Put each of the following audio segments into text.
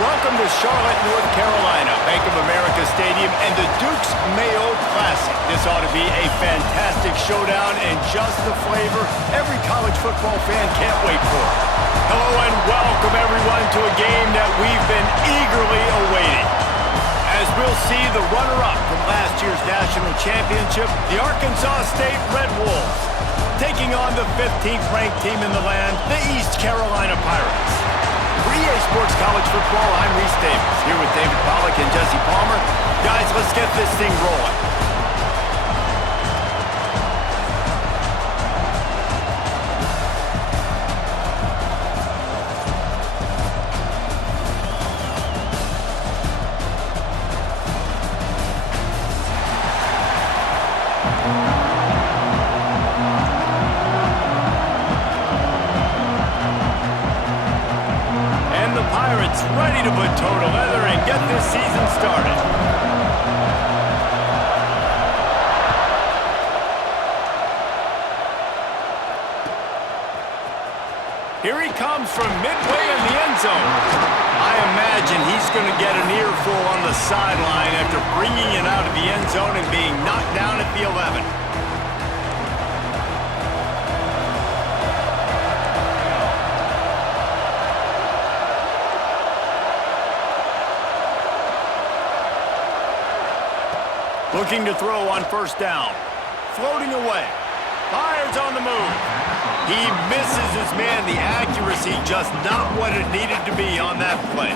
Welcome to Charlotte, North Carolina, Bank of America Stadium, and the Duke's Mayo Classic. This ought to be a fantastic showdown and just the flavor every college football fan can't wait for. Hello and welcome everyone to a game that we've been eagerly awaiting. As we'll see the runner-up from last year's national championship, the Arkansas State Red Wolves, taking on the 15th ranked team in the land, the East Carolina Pirates. For EA Sports College Football, I'm Reese Davis, here with David Pollack and Jesse Palmer. Guys, let's get this thing rolling. Ready to put toe to leather and get this season started. Here he comes from midway in the end zone. I imagine he's going to get an earful on the sideline after bringing it out of the end zone and being knocked down at the 11. Looking to throw on first down. Floating away. Fires on the move. He misses his man. The accuracy just not what it needed to be on that play.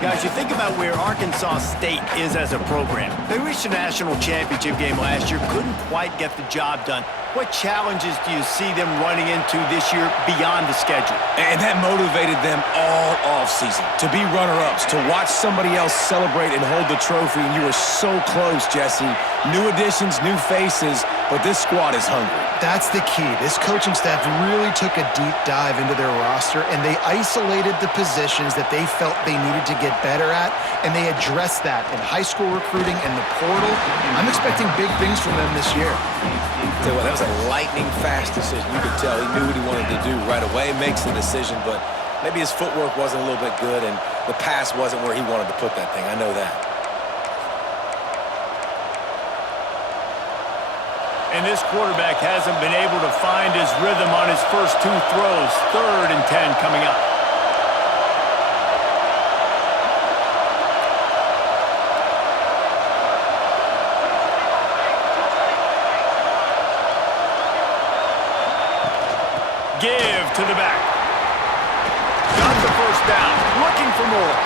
Guys, you think about where Arkansas State is as a program. They reached a national championship game last year, couldn't quite get the job done. What challenges do you see them running into this year beyond the schedule? And that motivated them all offseason to be runner-ups, to watch somebody else celebrate and hold the trophy, and you were so close, Jesse. New additions, new faces, but this squad is hungry. That's the key. This coaching staff really took a deep dive into their roster, and they isolated the positions that they felt they needed to get better at, and they addressed that in high school recruiting and the portal. I'm expecting big things from them this year. Tell you what, that was a lightning-fast decision. You could tell he knew what he wanted to do right away, makes the decision, but maybe his footwork wasn't a little bit good, and the pass wasn't where he wanted to put that thing. I know that. And this quarterback hasn't been able to find his rhythm on his first two throws. 3rd and 10 coming up. Give to the back. Got the first down. Looking for more.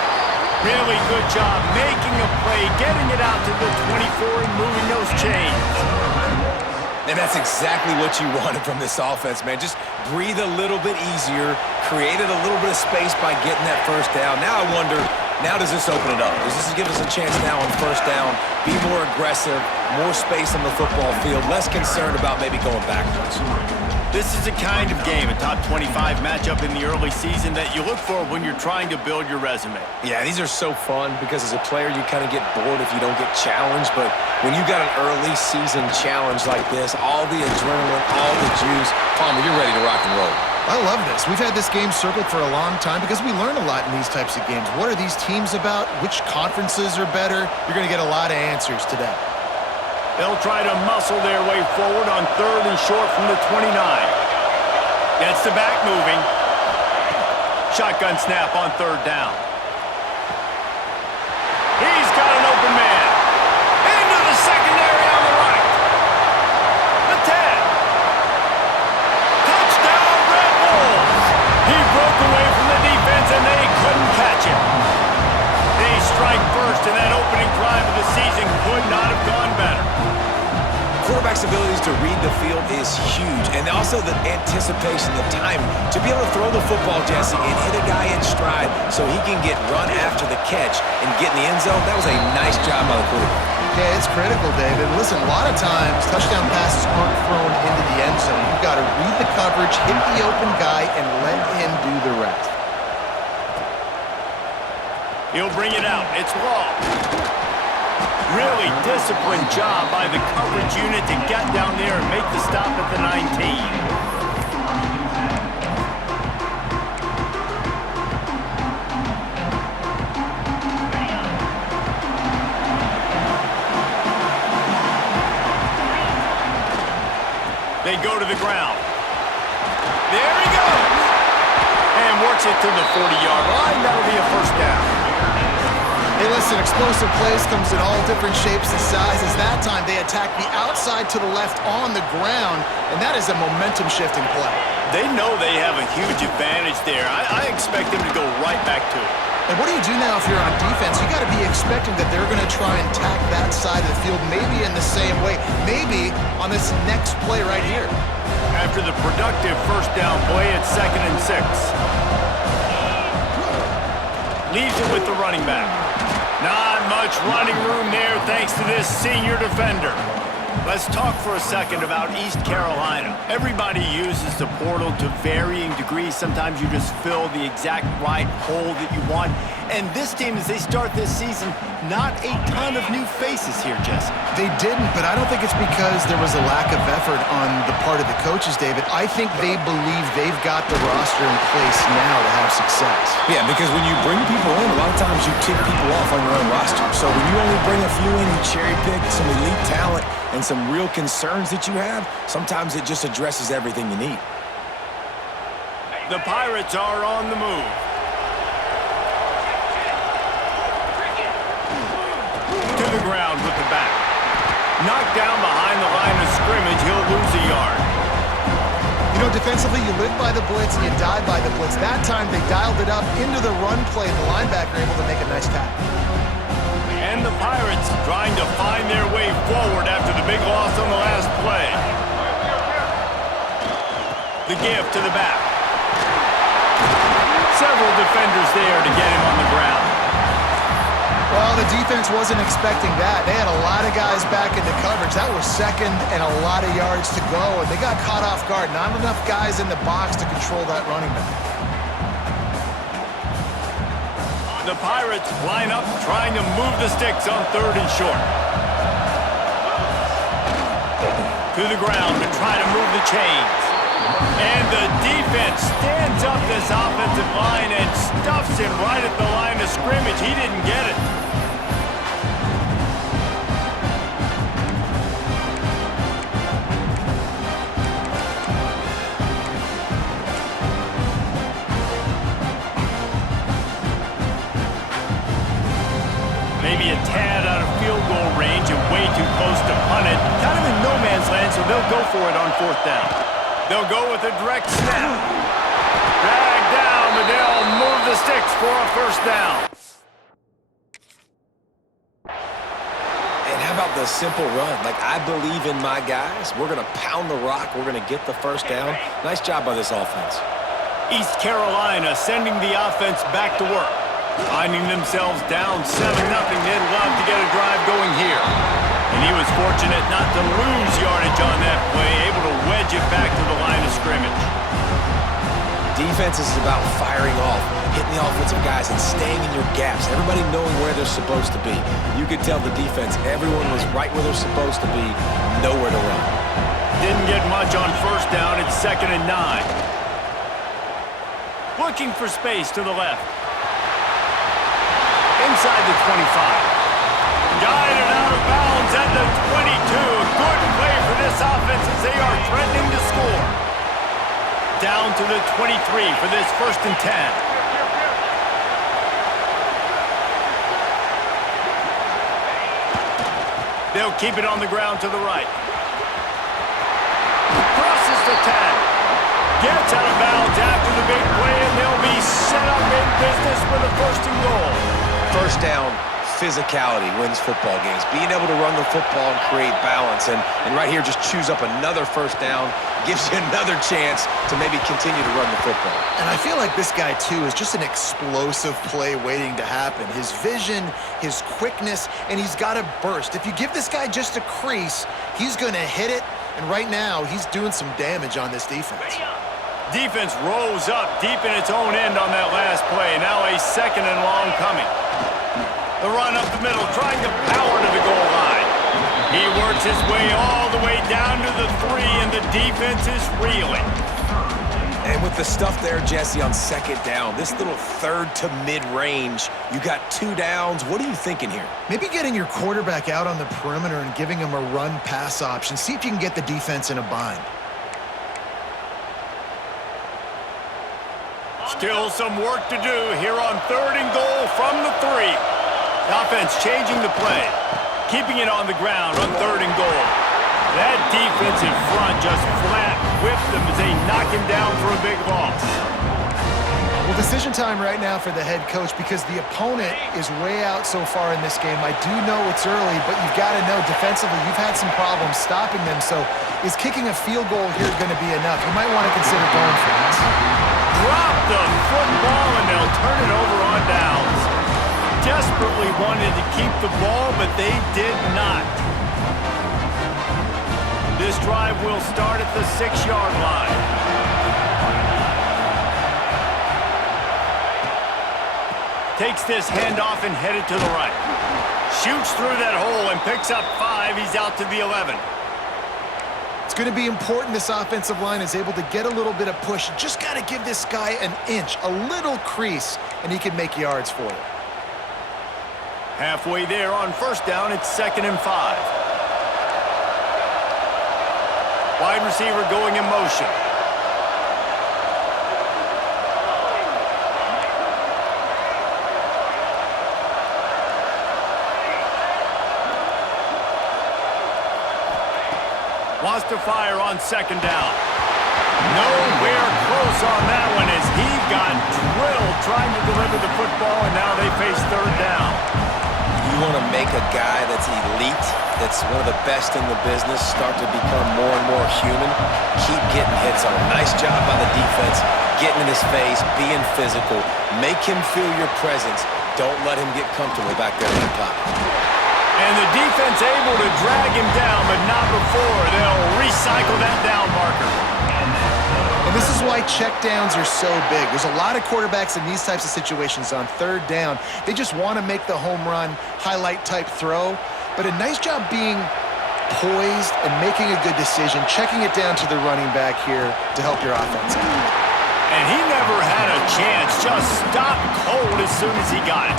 Really good job making a play, getting it out to the 24 and moving those chains. And that's exactly what you wanted from this offense, man. Just breathe a little bit easier, created a little bit of space by getting that first down. Now I wonder, now does this open it up? Does this give us a chance now on first down, be more aggressive, more space on the football field, less concerned about maybe going backwards? This is the kind of game, a top 25 matchup in the early season that you look for when you're trying to build your resume. Yeah, these are so fun because as a player, you kind of get bored if you don't get challenged. But when you got an early season challenge like this, all the adrenaline, all the juice, Palmer, you're ready to rock and roll. I love this. We've had this game circled for a long time because we learn a lot in these types of games. What are these teams about? Which conferences are better? You're going to get a lot of answers today. They'll try to muscle their way forward on 3rd and short from the 29. Gets the back moving. Shotgun snap on 3rd down. He's got an open man. Into the secondary on the right. The 10. Touchdown, Red Wolves. He broke away from the defense and they couldn't catch him. They strike first in that opening drive of the season. Could not have gone better. Quarterback's abilities to read the field is huge, and also the anticipation, the timing, to be able to throw the football, Jesse, and hit a guy in stride so he can get run after the catch and get in the end zone. That was a nice job by the quarterback. Yeah, it's critical, David. Listen, a lot of times touchdown passes aren't thrown into the end zone. You've got to read the coverage, hit the open guy, and let him do the rest. He'll bring it out. It's Law. Really disciplined job by the coverage unit to get down there and make the stop at the 19. go to the ground. There he goes. And works it to the 40-yard line. That'll be a first down. Hey, listen, explosive plays comes in all different shapes and sizes. That time they attack the outside to the left on the ground, and that is a momentum-shifting play. They know they have a huge advantage there. I expect them to go right back to it. And what do you do now if you're on defense? You got to be expecting that they're going to try and tack that side of the field, maybe in the same way, maybe on this next play right here. After the productive first down play, it's 2nd and 6. Leaves it with the running back. Not much running room there thanks to this senior defender. Let's talk for a second about East Carolina. Everybody uses the portal to varying degrees. Sometimes you just fill the exact right hole that you want. And this team, as they start this season, not a ton of new faces here, Jesse. They didn't, but I don't think it's because there was a lack of effort on the part of the coaches, David. I think they believe they've got the roster in place now to have success. Yeah, because when you bring people in, a lot of times you kick people off on your own roster. So when you only bring a few in, you cherry pick some elite talent and some real concerns that you have, sometimes it just addresses everything you need. The Pirates are on the move. To the ground with the back. Knocked down behind the line of scrimmage, he'll lose a yard. You know, defensively, you live by the blitz and you die by the blitz. That time, they dialed it up into the run play, and the linebacker able to make a nice tackle. And the Pirates trying to find their way forward after the big loss on the last play. The give to the back. Several defenders there to get him on the ground. Well, the defense wasn't expecting that. They had a lot of guys back into coverage. That was second and a lot of yards to go, and they got caught off guard. Not enough guys in the box to control that running back. The Pirates line up, trying to move the sticks on 3rd and short. To the ground to try to move the chains. And the defense stands up this offensive line and stuffs him right at the line of scrimmage. He didn't get it. Maybe a tad out of field goal range and way too close to punt it. Kind of in no man's land, so they'll go for it on 4th down. They'll go with a direct snap. Dragged down, but they'll move the sticks for a first down. And how about the simple run? Like, I believe in my guys. We're going to pound the rock. We're going to get the first down. Nice job by this offense. East Carolina sending the offense back to work. Finding themselves down 7-0, they'd love to get a drive going here. And he was fortunate not to lose yardage on that play, able to wedge it back to the line of scrimmage. Defense is about firing off, hitting the offensive guys, and staying in your gaps. Everybody knowing where they're supposed to be. You could tell the defense, everyone was right where they're supposed to be, nowhere to run. Didn't get much on first down. It's 2nd and 9. Looking for space to the left. Inside the 25. Guided out of bounds at the 22. A good play for this offense as they are threatening to score. Down to the 23 for this 1st and 10. They'll keep it on the ground to the right. Crosses the 10. Gets out of bounds after the big play, and they'll be set up in business for the 1st and goal. First down, physicality wins football games. Being able to run the football and create balance. And right here, just choose up another first down. Gives you another chance to maybe continue to run the football. And I feel like this guy, too, is just an explosive play waiting to happen. His vision, his quickness, and he's got a burst. If you give this guy just a crease, he's going to hit it. And right now, he's doing some damage on this defense. Defense rose up deep in its own end on that last play. Now a 2nd and long coming. The run up the middle, trying to power to the goal line. He works his way all the way down to the 3, and the defense is reeling. And with the stuff there, Jesse, on 2nd down, this little 3rd to mid-range, you got 2 downs. What are you thinking here? Maybe getting your quarterback out on the perimeter and giving him a run-pass option. See if you can get the defense in a bind. Still some work to do here on 3rd and goal from the 3. The offense changing the play, keeping it on the ground on 3rd and goal. That defensive front just flat whipped them as they knock him down for a big loss. Well, decision time right now for the head coach because the opponent is way out so far in this game. I do know it's early, but you've got to know defensively you've had some problems stopping them. So is kicking a field goal here going to be enough? You might want to consider going for this. Drop the football, and they'll turn it over on downs. Desperately wanted to keep the ball, but they did not. This drive will start at the 6-yard line. Takes this handoff and headed to the right. Shoots through that hole and picks up 5. He's out to the 11. It's going to be important this offensive line is able to get a little bit of push. You just got to give this guy an inch, a little crease, and he can make yards for you. Halfway there on 1st down, it's 2nd and 5. Wide receiver going in motion. Wants to fire on 2nd down. Nowhere close on that one as he got drilled trying to deliver the football, and now they face 3rd down. You want to make a guy that's elite, that's one of the best in the business, start to become more and more human. Keep getting hits on him. Nice job by the defense, getting in his face, being physical. Make him feel your presence. Don't let him get comfortable back there in the pocket. And the defense able to drag him down, but not before. They'll recycle that down marker. And this is why checkdowns are so big. There's a lot of quarterbacks in these types of situations on 3rd down. They just want to make the home run, highlight-type throw. But a nice job being poised and making a good decision, checking it down to the running back here to help your offense out. And he never had a chance. Just stopped cold as soon as he got it.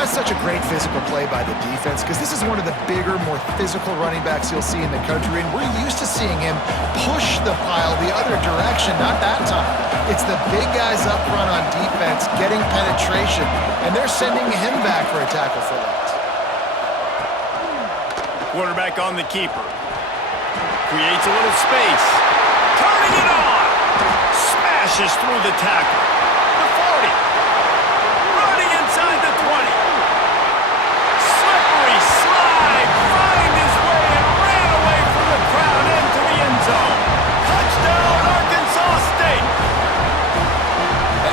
That's such a great physical play by the defense because this is one of the bigger, more physical running backs you'll see in the country, and we're used to seeing him push the pile the other direction, not that time. It's the big guys up front on defense getting penetration, and they're sending him back for a tackle for loss. Quarterback on the keeper. Creates a little space. Turning it on. Smashes through the tackle. The 40. Running inside the 20. Slide, find his way, and ran away from the crowd into the end zone. Touchdown, Arkansas State.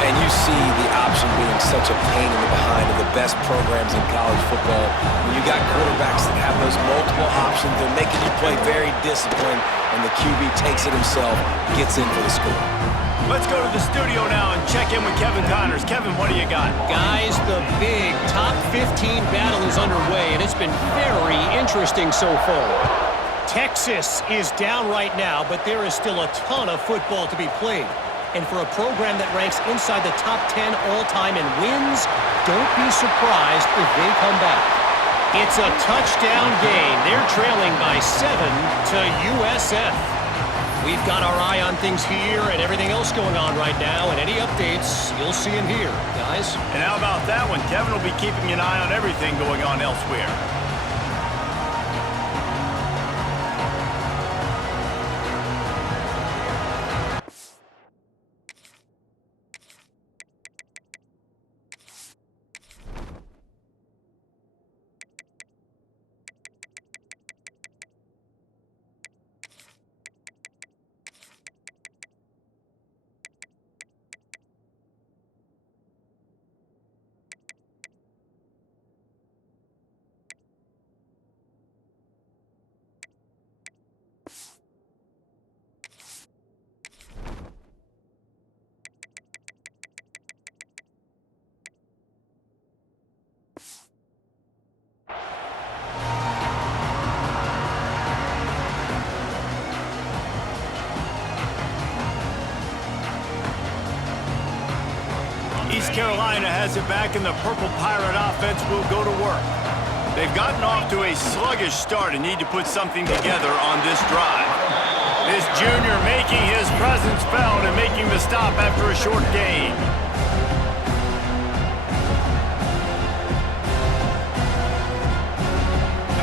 And you see the option being such a pain in the behind of the best programs in college football. When you got quarterbacks that have those multiple options, they're making you play very disciplined, and the QB takes it himself, gets in for the score. Let's go to the studio now and check in with Kevin Connors. Kevin, what do you got? Guys, the big top 15 battle is underway, and it's been very interesting so far. Texas is down right now, but there is still a ton of football to be played. And for a program that ranks inside the top 10 all-time in wins, don't be surprised if they come back. It's a touchdown game. They're trailing by 7 to USF. We've got our eye on things here and everything else going on right now, and any updates, you'll see them here, guys. And how about that one? Kevin will be keeping an eye on everything going on elsewhere. East Carolina has it back, and the Purple Pirate offense will go to work. They've gotten off to a sluggish start and need to put something together on this drive. This junior making his presence felt and making the stop after a short gain.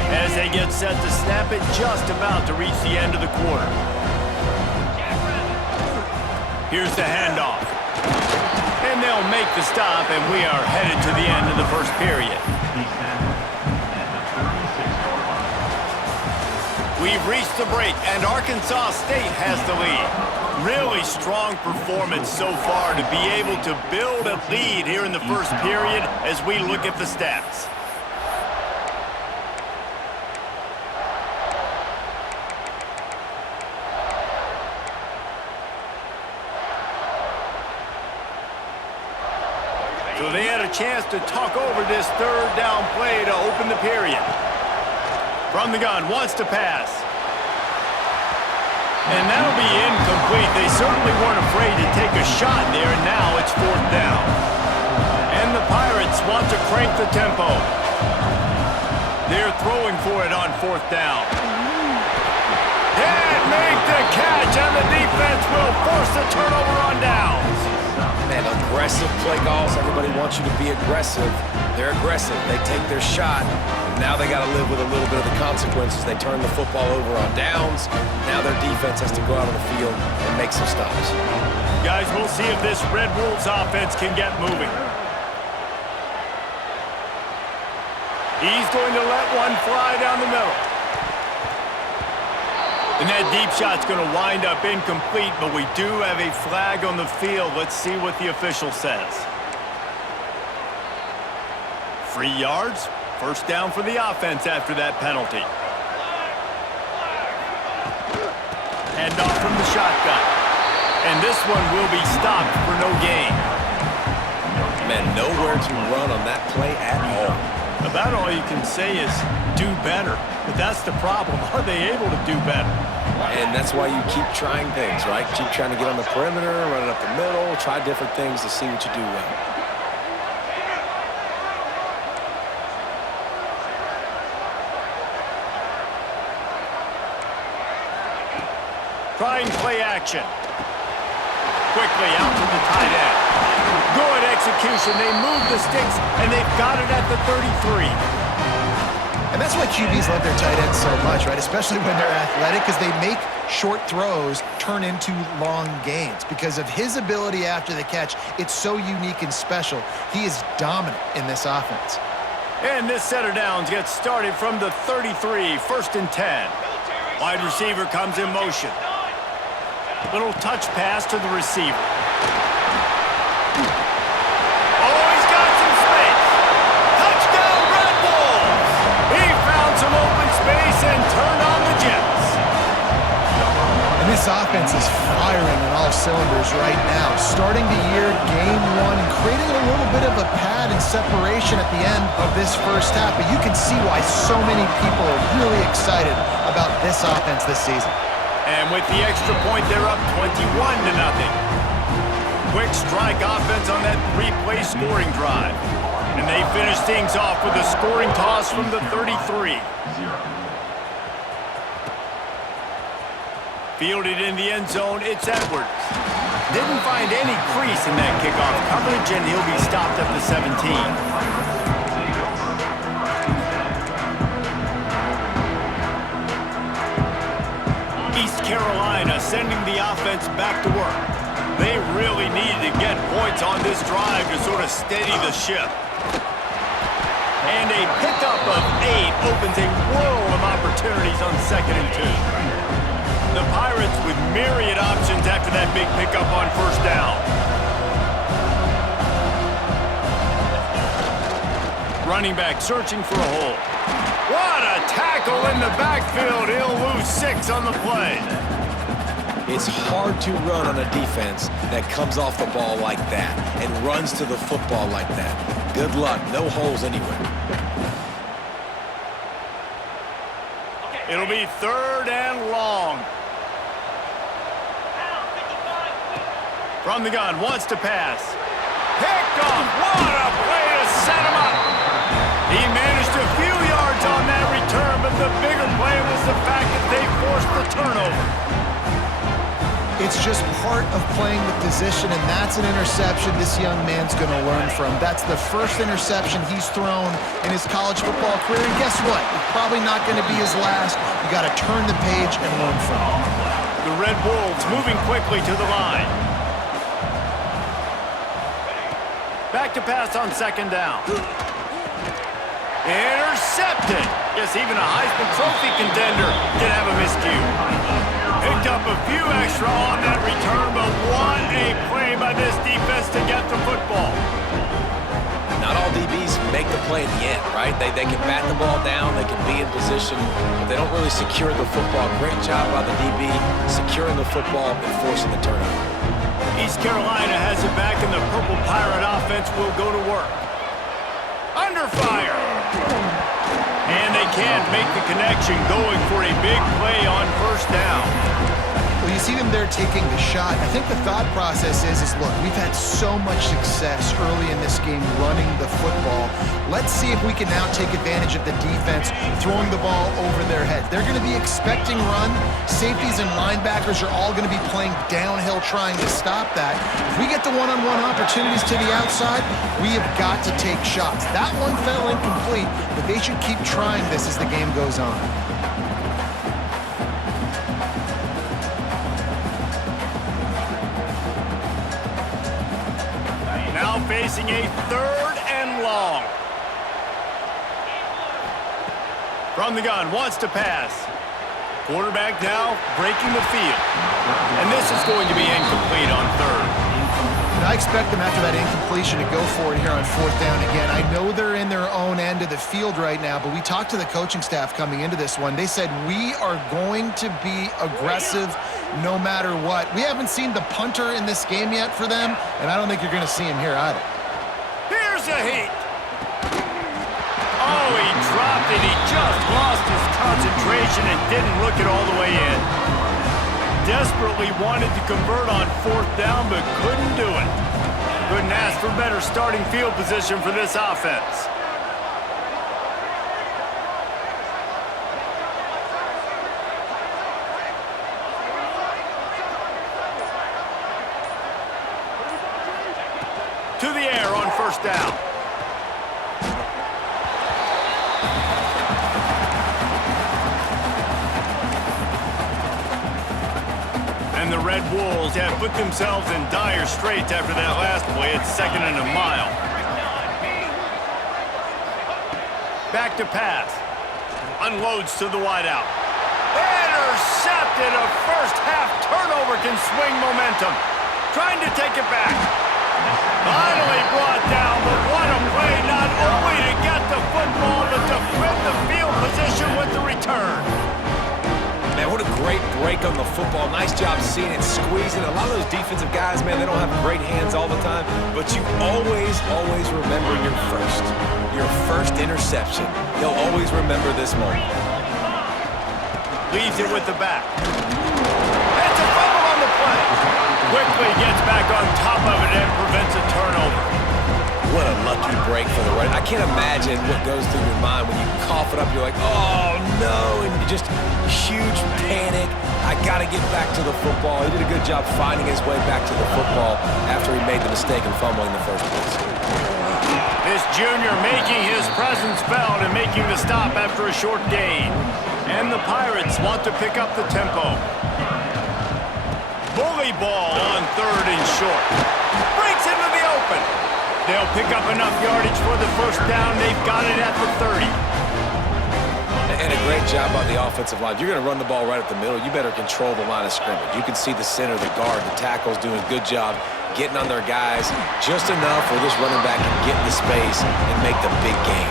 As they get set to snap it, just about to reach the end of the quarter. Here's the handoff. And they'll make the stop, and we are headed to the end of the first period. We've reached the break, and Arkansas State has the lead. Really strong performance so far to be able to build a lead here in the first period as we look at the stats. So they had a chance to talk over this third down play to open the period. From the gun, wants to pass. And that'll be incomplete. They certainly weren't afraid to take a shot there, and now it's fourth down. And the Pirates want to crank the tempo. They're throwing for it on fourth down. Can't make the catch, and the defense will force the turnover on downs. Man, aggressive play calls. Everybody wants you to be aggressive. They're aggressive. They take their shot. Now they got to live with a little bit of the consequences. They turn the football over on downs. Now their defense has to go out on the field and make some stops. Guys, we'll see if this Red Wolves offense can get moving. He's going to let one fly down the middle. And that deep shot's going to wind up incomplete, but we do have a flag on the field. Let's see what the official says. 3 yards. First down for the offense after that penalty. Hand off from the shotgun. And this one will be stopped for no gain. Man, nowhere to run on that play at all. About all you can say is do better. But that's the problem. Are they able to do better? And that's why you keep trying things, right? Keep trying to get on the perimeter, run it up the middle, try different things to see what you do well. Trying play action. Quickly out to the tight end. Good execution. They move the sticks, and they've got it at the 33. And that's why QBs love their tight ends so much, right? Especially when they're athletic, because they make short throws turn into long gains. Because of his ability after the catch, it's so unique and special. He is dominant in this offense. And this set of downs gets started from the 33, 1st and 10. Wide receiver comes in motion. Little touch pass to the receiver. Oh, he's got some space. Touchdown, Red Wolves! He found some open space and turned on the Jets. And this offense is firing on all cylinders right now. Starting the year, game one, and creating a little bit of a pad and separation at the end of this first half. But you can see why so many people are really excited about this offense this season. And with the extra point, they're up 21-0. Quick strike offense on that 3-play scoring drive. And they finish things off with a scoring toss from the 33. Fielded in the end zone, it's Edwards. Didn't find any crease in that kickoff coverage, and he'll be stopped at the 17. Carolina sending the offense back to work. They really needed to get points on this drive to sort of steady the ship. And a pickup of 8 opens a world of opportunities on 2nd and 2. The Pirates with myriad options after that big pickup on 1st down. Running back searching for a hole. What a tackle in the backfield. He'll lose 6 on the play. It's hard to run on a defense that comes off the ball like that and runs to the football like that. Good luck. No holes anywhere. It'll be 3rd and long. From the gun, wants to pass. Picked off. What a play to set him up. He managed a few yards on that return, but the bigger play was the fact that they forced the turnover. It's just part of playing the position, and that's an interception this young man's going to learn from. That's the first interception he's thrown in his college football career, and guess what? It's probably not going to be his last. You got to turn the page and learn from it. The Red Wolves moving quickly to the line. Back to pass on second down. Intercepted. Yes, even a Heisman Trophy contender can have a miscue. Picked up a few extra on that return, but what a play by this defense to get the football. Not all DBs make the play at the end, right? They can bat the ball down, they can be in position, but they don't really secure the football. Great job by the DB securing the football and forcing the turnover. East Carolina has it back, and the Purple Pirate offense will go to work. Under fire. And they can't make the connection, going for a big play on first down. Well, you see them there taking the shot. I think the thought process is look, we've had so much success early in this game running the football. Let's see if we can now take advantage of the defense throwing the ball over their heads. They're going to be expecting run. Safeties and linebackers are all going to be playing downhill trying to stop that. If we get the one-on-one opportunities to the outside, we have got to take shots. That one fell incomplete, but they should keep trying this as the game goes on. Now facing a third and long. From the gun, wants to pass. Quarterback now breaking the field. And this is going to be incomplete on third. And I expect them after that incompletion to go for it here on fourth down again. I know they're in their own end of the field right now, but we talked to the coaching staff coming into this one. They said, we are going to be aggressive no matter what. We haven't seen the punter in this game yet for them, and I don't think you're going to see him here either. Here's a heat. Oh, he dropped it. He just lost his concentration and didn't look it all the way in. Desperately wanted to convert on fourth down, but couldn't do it. Couldn't ask for better starting field position for this offense. To the air on first down. And the Red Wolves have put themselves in dire straits after that last play. It's second and a mile. Back to pass. Unloads to the wideout. Intercepted. A first half turnover can swing momentum. Trying to take it back. Finally brought down, but what a play, not only to get the football, but to flip the field position with the return. Man, what a great break on the football. Nice job seeing it, squeezing. A lot of those defensive guys, man, they don't have great hands all the time, but you always remember your first interception. They'll always remember this moment. Leaves it with the back. It's a fumble on the play. Quickly gets back on top of it and prevents a turnover. What a lucky break for the right. I can't imagine what goes through your mind when you cough it up. You're like, oh no, and you just huge panic. I got to get back to the football. He did a good job finding his way back to the football after he made the mistake in fumbling in the first place. This junior making his presence felt and making the stop after a short gain. And the Pirates want to pick up the tempo. Bully ball on third and short. Breaks into the open. They'll pick up enough yardage for the first down. They've got it at the 30. And a great job by the offensive line. If you're going to run the ball right at the middle, you better control the line of scrimmage. You can see the center, the guard, the tackles doing a good job getting on their guys just enough where this running back can get in the space and make the big game.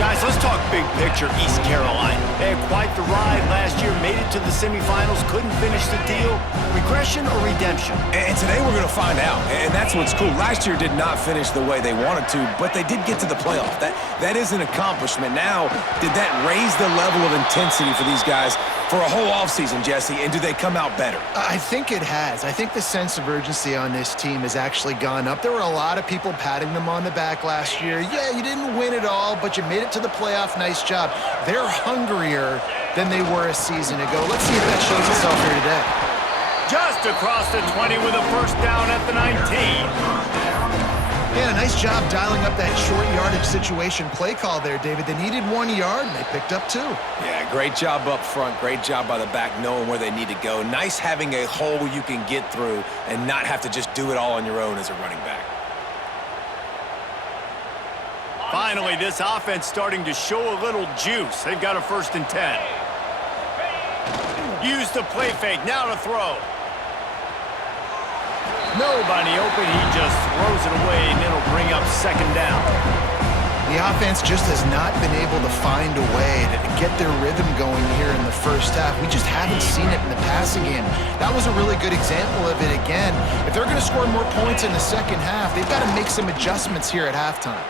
Guys, let's talk big picture East Carolina. They had quite the ride last year, made it to the semifinals, couldn't finish the deal. Regression or redemption? And today we're going to find out, and that's what's cool. Last year did not finish the way they wanted to, but they did get to the playoff. That is an accomplishment. Now, did that raise the level of intensity for these guys for a whole offseason, Jesse, and do they come out better? I think it has. I think the sense of urgency on this team has actually gone up. There were a lot of people patting them on the back last year. Yeah, you didn't win it all, but you made it to the playoff. Nice job. They're hungrier than they were a season ago. Let's see if that shows itself here today. Just across the 20 with a first down at the 19. Yeah, nice job dialing up that short yardage situation play call there, David. They needed 1 yard, and they picked up 2. Yeah, great job up front. Great job by the back knowing where they need to go. Nice having a hole you can get through and not have to just do it all on your own as a running back. Finally, this offense starting to show a little juice. They've got a 1st and 10. Use the play fake. Now to throw. Nobody open. He just throws it away, and it'll bring up 2nd down. The offense just has not been able to find a way to get their rhythm going here in the first half. We just haven't seen it in the passing game. That was a really good example of it again. If they're going to score more points in the second half, they've got to make some adjustments here at halftime.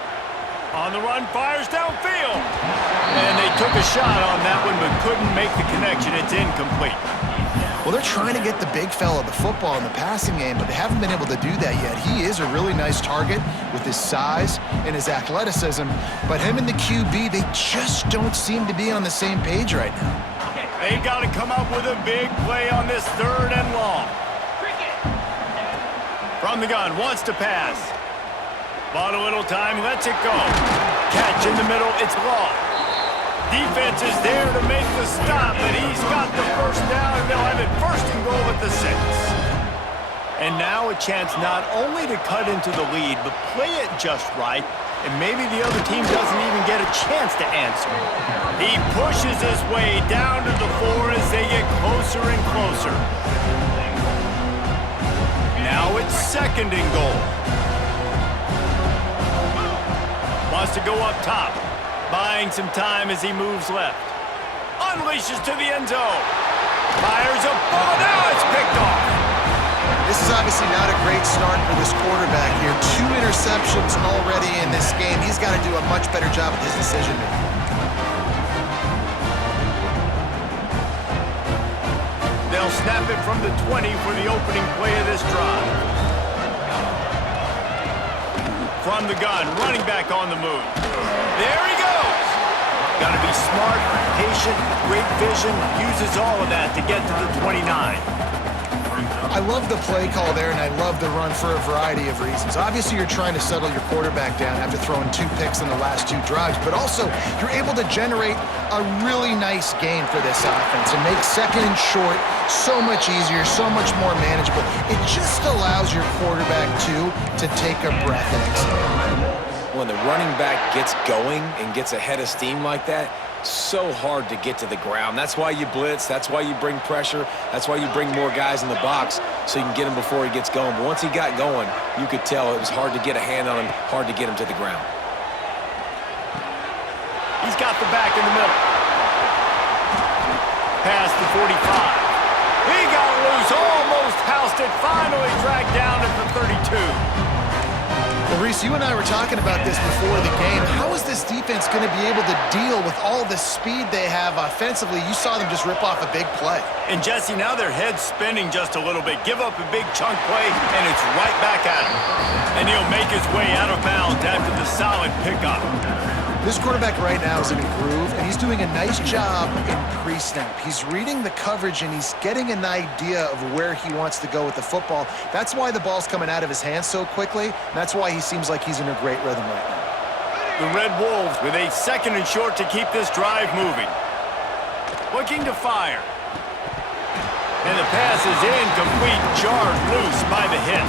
On the run, fires downfield. And they took a shot on that one, but couldn't make the connection. It's incomplete. Well, they're trying to get the big fella the football in the passing game, but they haven't been able to do that yet. He is a really nice target with his size and his athleticism, but him and the QB, they just don't seem to be on the same page right now. They've got to come up with a big play on this 3rd and long. From the gun, wants to pass. Bought a little time, lets it go. Catch in the middle, it's long. Defense is there to make the stop, and he's got the first down, and they'll have it 1st and goal at the 6. And now a chance not only to cut into the lead, but play it just right, and maybe the other team doesn't even get a chance to answer. He pushes his way down to the 4 as they get closer and closer. Now it's 2nd and goal. Wants to go up top. Buying some time as he moves left. Unleashes to the end zone. Fires a ball. Now it's picked off. This is obviously not a great start for this quarterback here. 2 interceptions already in this game. He's got to do a much better job with his decision-making. They'll snap it from the 20 for the opening play of this drive. From the gun, running back on the move. There he goes. Got to be smart, patient, great vision, uses all of that to get to the 29. I love the play call there, and I love the run for a variety of reasons. Obviously, you're trying to settle your quarterback down after throwing 2 picks in the last 2 drives, but also you're able to generate a really nice game for this offense and make 2nd and short so much easier, so much more manageable. It just allows your quarterback, too, to take a breath and exhale. When the running back gets going and gets ahead of steam like that, so hard to get to the ground. That's why you blitz. That's why you bring pressure. That's why you bring more guys in the box so you can get him before he gets going. But once he got going, you could tell it was hard to get a hand on him, hard to get him to the ground. He's got the back in the middle. Past the 45. He got loose, almost housed it, finally dragged down at the 32. Well, Reese, you and I were talking about this before the game. How is this defense going to be able to deal with all the speed they have offensively? You saw them just rip off a big play. And, Jesse, now their head's spinning just a little bit. Give up a big chunk play, and it's right back at him. And he'll make his way out of bounds after the solid pickup. This quarterback right now is in a groove, and he's doing a nice job in pre-snap. He's reading the coverage, and he's getting an idea of where he wants to go with the football. That's why the ball's coming out of his hands so quickly. That's why he seems like he's in a great rhythm right now. The Red Wolves with a 2nd and short to keep this drive moving. Looking to fire. And the pass is incomplete, jarred loose by the hit.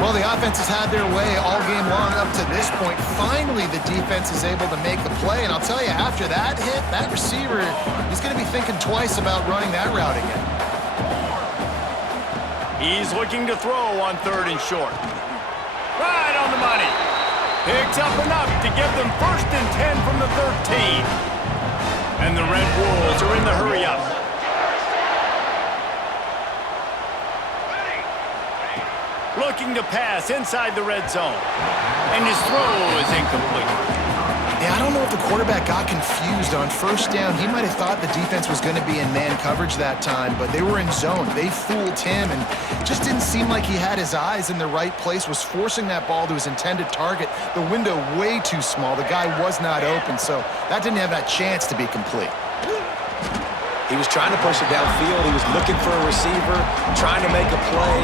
Well, the offense has had their way all game long up to this point. Finally, the defense is able to make a play. And I'll tell you, after that hit, that receiver, he's going to be thinking twice about running that route again. He's looking to throw on 3rd and short. Right on the money. Picks up enough to give them 1st and 10 from the 13. And the Red Wolves are in the hurry-up. Looking to pass inside the red zone. And his throw is incomplete. Yeah, I don't know if the quarterback got confused on 1st down. He might have thought the defense was going to be in man coverage that time, but they were in zone. They fooled him and just didn't seem like he had his eyes in the right place, was forcing that ball to his intended target. The window way too small. The guy was not open, so that didn't have that chance to be complete. He was trying to push it downfield. He was looking for a receiver, trying to make a play.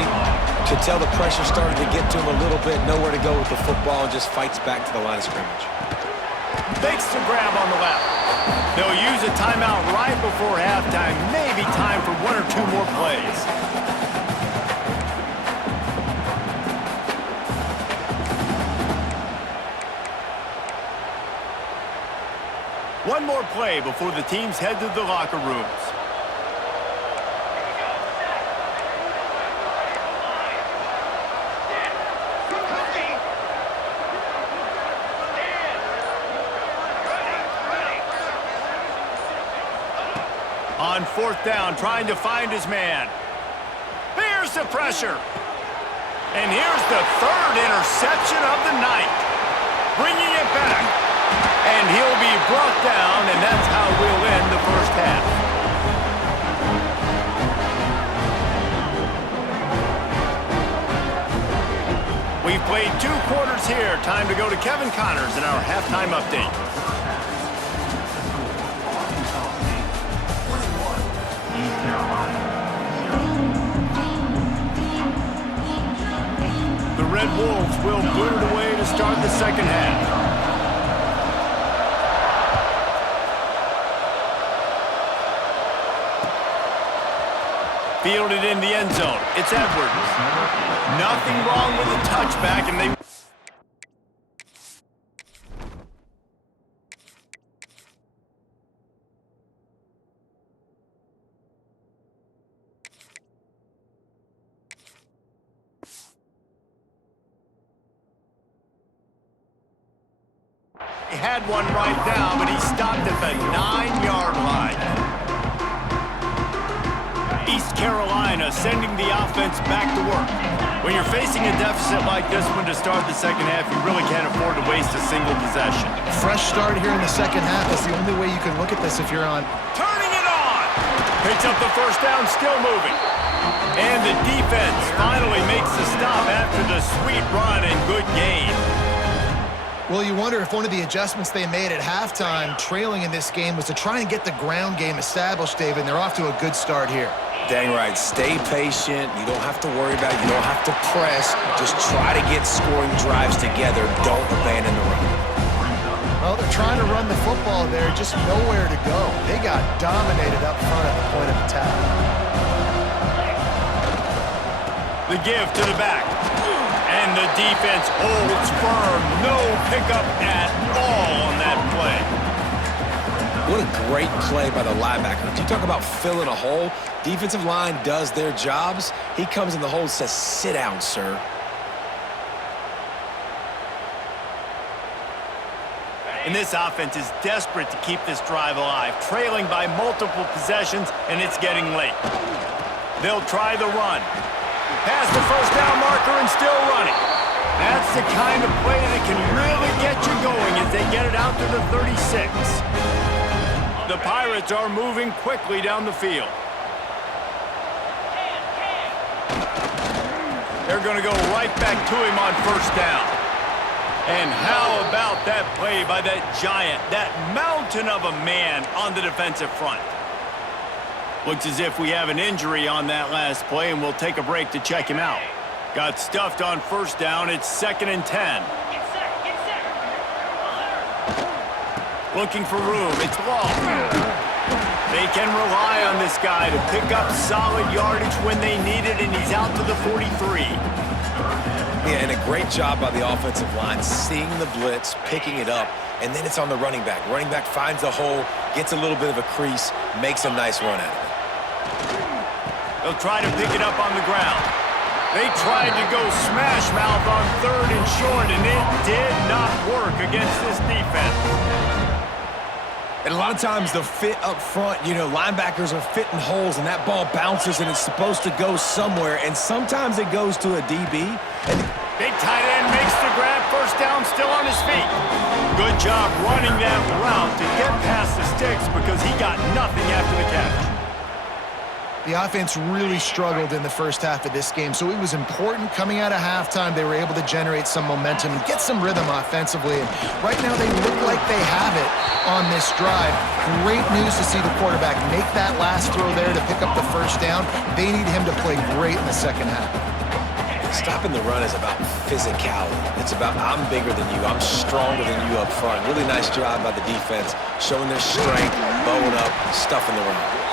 Could tell the pressure started to get to him a little bit. Nowhere to go with the football and just fights back to the line of scrimmage. Makes the grab on the left. They'll use a timeout right before halftime. Maybe time for one or two more plays. One more play before the teams head to the locker rooms. On fourth down, trying to find his man. Here's the pressure. And here's the third interception of the night. Bringing it back. And he'll be brought down, and that's how we'll end the first half. We've played 2 quarters here. Time to go to Kevin Connors in our halftime update. The Red Wolves will boot it away to start the second half. Fielded in the end zone. It's Edwards. Nothing wrong with the touchback, and they... He had one right now, but he stopped at the 9-yard line. East Carolina sending the offense back to work. When you're facing a deficit like this one to start the second half, you really can't afford to waste a single possession. Fresh start here in the second half is the only way you can look at this if you're on. Turning it on! Picks up the first down, still moving. And the defense finally makes the stop after the sweet run and good gain. Well, you wonder if one of the adjustments they made at halftime, trailing in this game, was to try and get the ground game established, David, and they're off to a good start here. Dang right. Stay patient. You don't have to worry about it. You don't have to press. Just try to get scoring drives together. Don't abandon the run. Well, they're trying to run the football there, just nowhere to go. They got dominated up front at the point of attack. The give to the back. And the defense holds firm. No pickup at all on that play. What a great play by the linebacker. You talk about filling a hole. Defensive line does their jobs. He comes in the hole and says, sit down, sir. And this offense is desperate to keep this drive alive, trailing by multiple possessions, and it's getting late. They'll try the run. Past the first down marker and still running. That's the kind of play that can really get you going as they get it out to the 36. The Pirates are moving quickly down the field. They're going to go right back to him on first down. And how about that play by that giant, that mountain of a man on the defensive front? Looks as if we have an injury on that last play, and we'll take a break to check him out. Got stuffed on first down. It's 2nd and 10. Looking for room. It's Long. They can rely on this guy to pick up solid yardage when they need it, and he's out to the 43. Yeah, and a great job by the offensive line, seeing the blitz, picking it up, and then it's on the running back. Running back finds a hole, gets a little bit of a crease, makes a nice run out of it. They'll try to pick it up on the ground. They tried to go smash mouth on 3rd and short, and it did not work against this defense. And a lot of times the fit up front, you know, linebackers are fitting holes, and that ball bounces, and it's supposed to go somewhere, and sometimes it goes to a DB. And big tight end makes the grab, first down, still on his feet. Good job running that route to get past the sticks because he got nothing after the catch. The offense really struggled in the first half of this game, so it was important coming out of halftime. They were able to generate some momentum and get some rhythm offensively. And right now they look like they have it on this drive. Great news to see the quarterback make that last throw there to pick up the first down. They need him to play great in the second half. Stopping the run is about physicality. It's about I'm bigger than you. I'm stronger than you up front. Really nice job by the defense, showing their strength, bowing up, stuffing the run.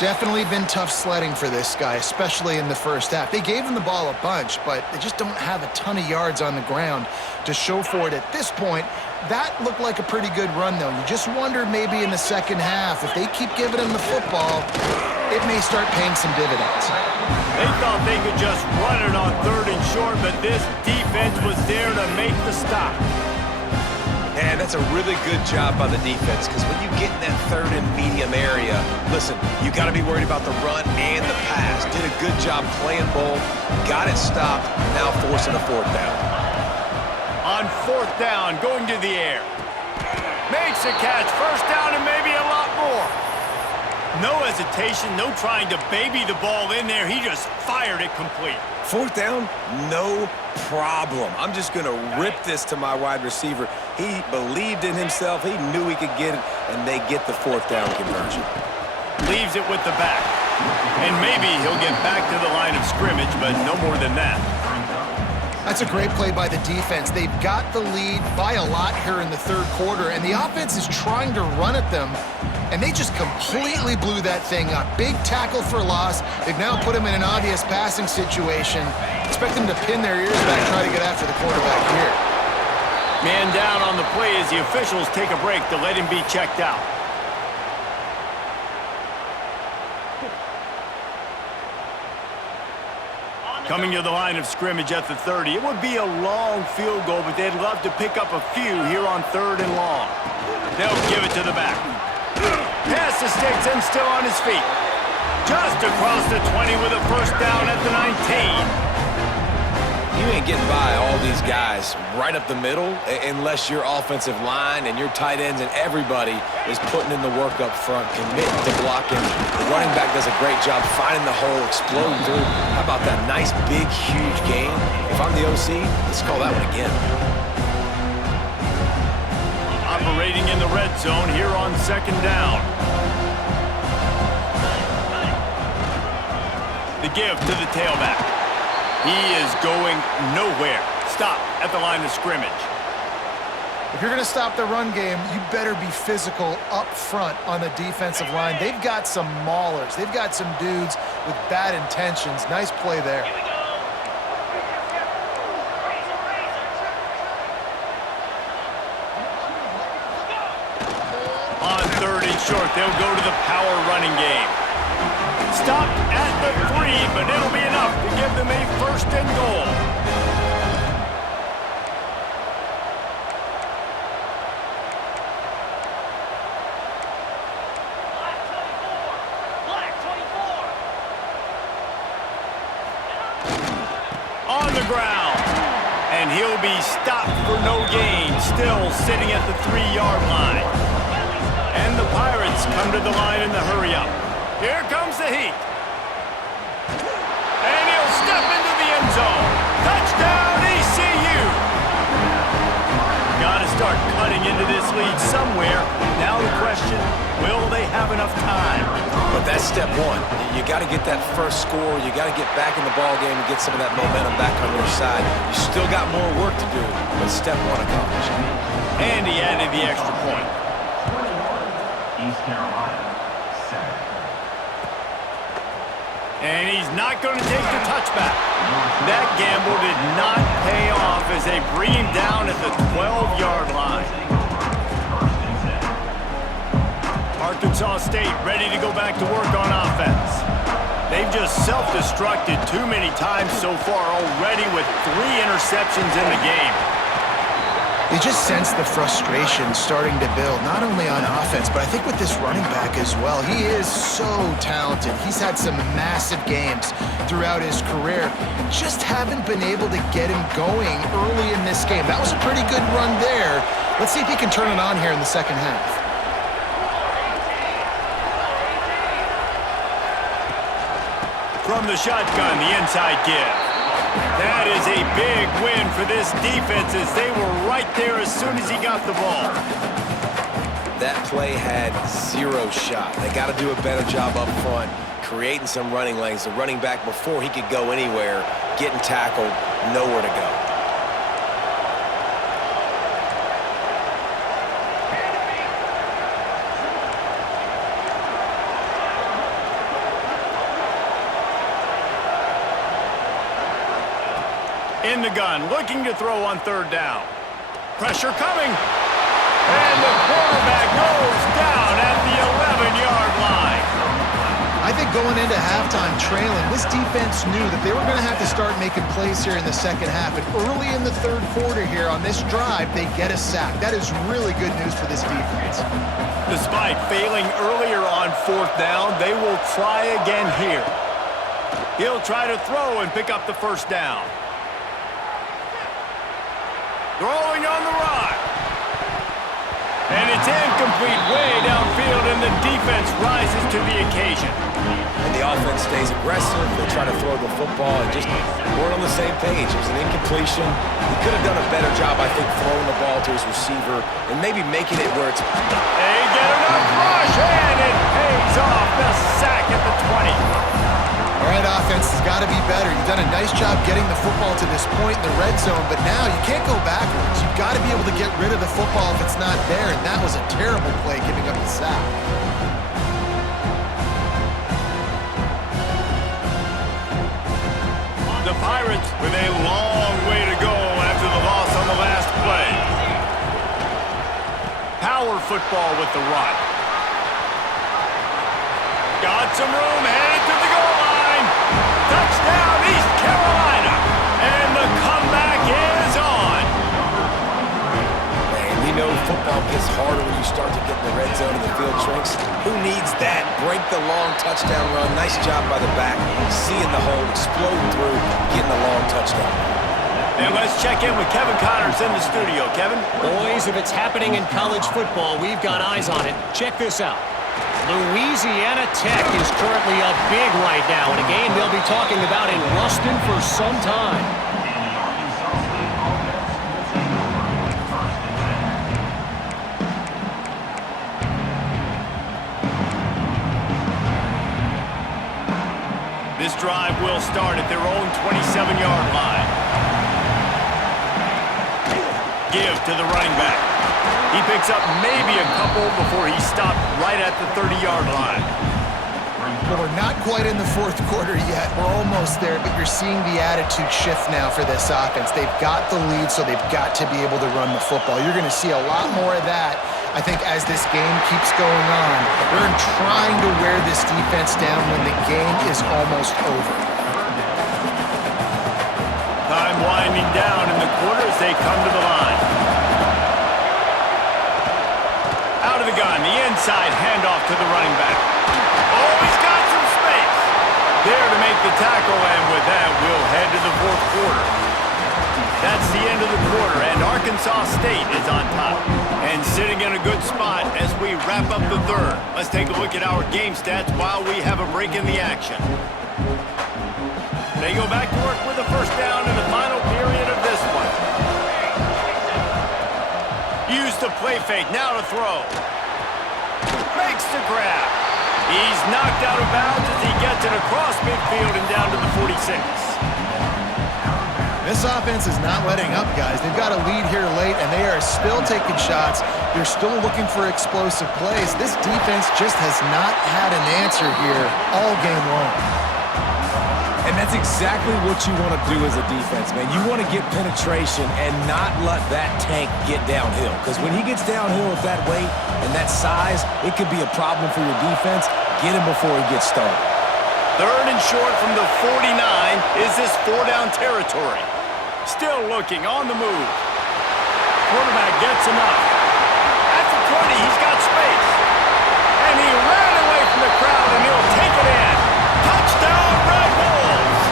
Definitely been tough sledding for this guy, especially in the first half. They gave him the ball a bunch, but they just don't have a ton of yards on the ground to show for it at this point. That looked like a pretty good run, though. You just wonder maybe in the second half, if they keep giving him the football, it may start paying some dividends. They thought they could just run it on 3rd and short, but this defense was there to make the stop. And that's a really good job by the defense, because when you get in that 3rd and medium area, listen, you got to be worried about the run and the pass. Did a good job playing both, got it stopped, now forcing a 4th down. On 4th down, going to the air. Makes a catch, 1st down and maybe a lot more. No hesitation, no trying to baby the ball in there. He just fired it complete. 4th down, no problem. I'm just going to rip this to my wide receiver. He believed in himself. He knew he could get it, and they get the 4th down conversion. Leaves it with the back. And maybe he'll get back to the line of scrimmage, but no more than that. That's a great play by the defense. They've got the lead by a lot here in the 3rd quarter, and the offense is trying to run at them, and they just completely blew that thing up. Big tackle for loss. They've now put him in an obvious passing situation. Expect them to pin their ears back, try to get after the quarterback here. Man down on the play as the officials take a break to let him be checked out. Coming to the line of scrimmage at the 30. It would be a long field goal, but they'd love to pick up a few here on 3rd and long. They'll give it to the back. Pass the sticks and still on his feet. Just across the 20 with a 1st down at the 19. You ain't getting by all these guys right up the middle unless your offensive line and your tight ends and everybody is putting in the work up front, committing to blocking. The running back does a great job finding the hole, exploding through. How about that nice, big, huge game? If I'm the OC, let's call that one again. Operating in the red zone here on 2nd down. The give to the tailback. He is going nowhere. Stop at the line of scrimmage. If you're going to stop the run game, you better be physical up front on the defensive line. They've got some maulers. They've got some dudes with bad intentions. Nice play there. On 3rd and short, they'll go to the power running game. Stopped at the 3, but it'll be enough to give them a 1st and goal. On the ground. And he'll be stopped for no gain, still sitting at the 3-yard line. And the Pirates come to the line in the hurry-up. Here comes the heat. And he'll step into the end zone. Touchdown, ECU! Got to start cutting into this lead somewhere. Now the question, will they have enough time? But that's step one. You got to get that first score. You got to get back in the ball game and get some of that momentum back on your side. You still got more work to do, but step one accomplished. And he added the extra point. East Carolina, 7. And he's not going to take the touchback. That gamble did not pay off as they bring him down at the 12-yard line. Arkansas State ready to go back to work on offense. They've just self-destructed too many times so far already with 3 interceptions in the game. You just sense the frustration starting to build, not only on offense, but I think with this running back as well. He is so talented. He's had some massive games throughout his career. Just haven't been able to get him going early in this game. That was a pretty good run there. Let's see if he can turn it on here in the second half. From the shotgun, the inside give. That is a big win for this defense as they were right there as soon as he got the ball. That play had zero shot. They got to do a better job up front, creating some running lanes. The running back, before he could go anywhere, getting tackled, nowhere to go. In the gun, looking to throw on third down. Pressure coming. And the quarterback goes down at the 11-yard line. I think going into halftime trailing, this defense knew that they were going to have to start making plays here in the second half. And early in the third quarter here on this drive, they get a sack. That is really good news for this defense. Despite failing earlier on fourth down, they will try again here. He'll try to throw and pick up the first down. Throwing on the run. And it's incomplete way downfield, and the defense rises to the occasion. And the offense stays aggressive. They try to throw the football and just weren't on the same page. It was an incompletion. He could have done a better job, I think, throwing the ball to his receiver and maybe making it where it's... They get enough rush, and it pays off. The sack at the 20. All right, offense has got to be better. You've done a nice job getting the football to this point in the red zone, but now you can't go backwards. You've got to be able to get rid of the football if it's not there, and that was a terrible play giving up the sack. The Pirates with a long way to go after the loss on the last play. Power football with the run. Got some room, headed to the goal line. Touchdown, East Carolina. And the comeback is on. Man, we know football gets harder when you start to get in the red zone and the field shrinks. Who needs that? Break the long touchdown run. Nice job by the back. Seeing the hole, explode through, getting a long touchdown. And let's check in with Kevin Connors in the studio. Kevin? Boys, if it's happening in college football, we've got eyes on it. Check this out. Louisiana Tech is currently up big right now in a game they'll be talking about in Ruston for some time. This drive will start at their own 27-yard line. Give to the running back. He picks up maybe a couple before he's stopped right at the 30-yard line. Well, we're not quite in the fourth quarter yet. We're almost there, but you're seeing the attitude shift now for this offense. They've got the lead, so they've got to be able to run the football. You're going to see a lot more of that, I think, as this game keeps going on. They're trying to wear this defense down when the game is almost over. Time winding down in the quarter as they come to the line. Out of the gun, the inside handoff to the running back. Oh, he's got some space. There to make the tackle, and with that, we'll head to the fourth quarter. That's the end of the quarter, and Arkansas State is on top. And sitting in a good spot as we wrap up the third. Let's take a look at our game stats while we have a break in the action. They go back to work with a first down in the final period of this one. Used to play fake, now to throw. Makes the grab. He's knocked out of bounds as he gets it across midfield and down to the 46. This offense is not letting up, guys. They've got a lead here late, and they are still taking shots. They're still looking for explosive plays. This defense just has not had an answer here all game long. And that's exactly what you want to do as a defense, man. You want to get penetration and not let that tank get downhill. Because when he gets downhill with that weight and that size, it could be a problem for your defense. Get him before he gets started. Third and short from the 49. Is this four-down territory? Still looking, on the move. Quarterback gets enough. At the 20, he's got space. And he ran away from the crowd, and he'll take it in. Touchdown, Red Bulls!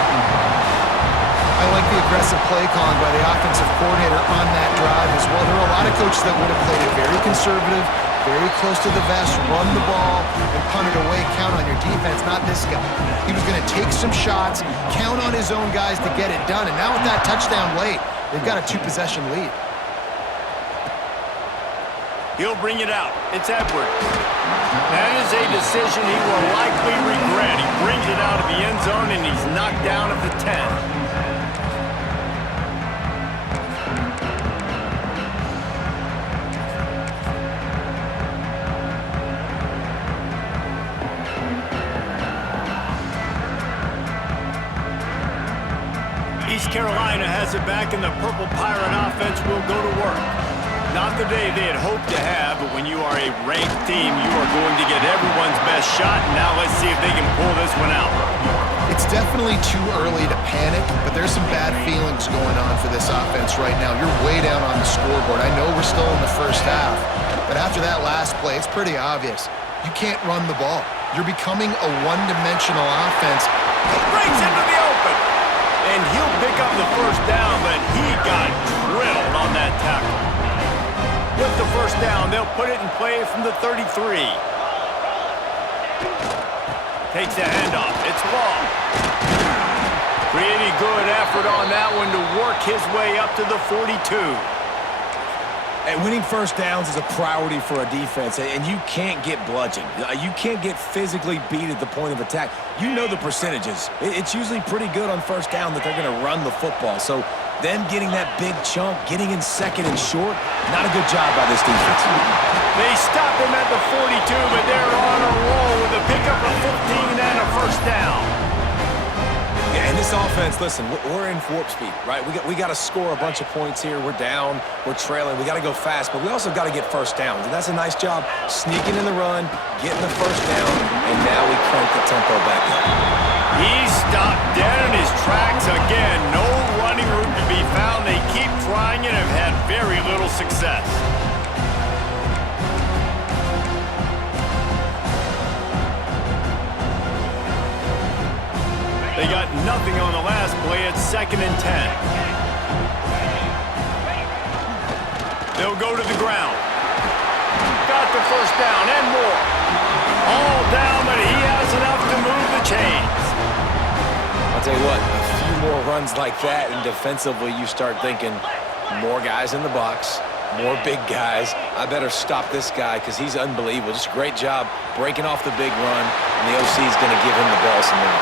I like the aggressive play calling by the offensive coordinator on that drive as well. There are a lot of coaches that would have played it very conservative, very close to the vest, run the ball, and punt it away, count on your defense, not this guy. He was going to take some shots, count on his own guys to get it done, and now with that touchdown late, they've got a 2-possession lead. He'll bring it out. It's Edwards. That is a decision he will likely regret. He brings it out of the end zone, and he's knocked down at the 10. East Carolina has it back, and the Purple Pirate offense will go to work. Not the day they had hoped to have, but when you are a ranked team, you are going to get everyone's best shot. Now let's see if they can pull this one out. It's definitely too early to panic, but there's some bad feelings going on for this offense right now. You're way down on the scoreboard. I know we're still in the first half, but after that last play, it's pretty obvious. You can't run the ball. You're becoming a one-dimensional offense. Breaks into the open, and he'll pick up the first down, but he got drilled on that tackle. With the first down, they'll put it in play from the 33. Takes the handoff. It's long. Pretty good effort on that one to work his way up to the 42. And winning first downs is a priority for a defense, and you can't get bludgeoned. You can't get physically beat at the point of attack. You know the percentages. It's usually pretty good on first down that they're going to run the football. So them getting that big chunk, getting in second and short, not a good job by this defense. They stop him at the 42, but they're on a roll with a pickup of 15 and a first down. Yeah, and this offense, listen, we're in warp speed, right? We got to score a bunch of points here. We're down, we're trailing. We got to go fast, but we also got to get first downs. And that's a nice job sneaking in the run, getting the first down, and now we crank the tempo back up. He stopped dead in his tracks again. No running room to be found. They keep trying it and have had very little success. They got nothing on the last play. It's 2nd and 10. They'll go to the ground. Got the first down and more. All down, but he has enough to move the chains. I'll tell you what, a few more runs like that, and defensively you start thinking more guys in the box, more big guys. I better stop this guy because he's unbelievable. Just a great job breaking off the big run, and the OC is going to give him the ball some more.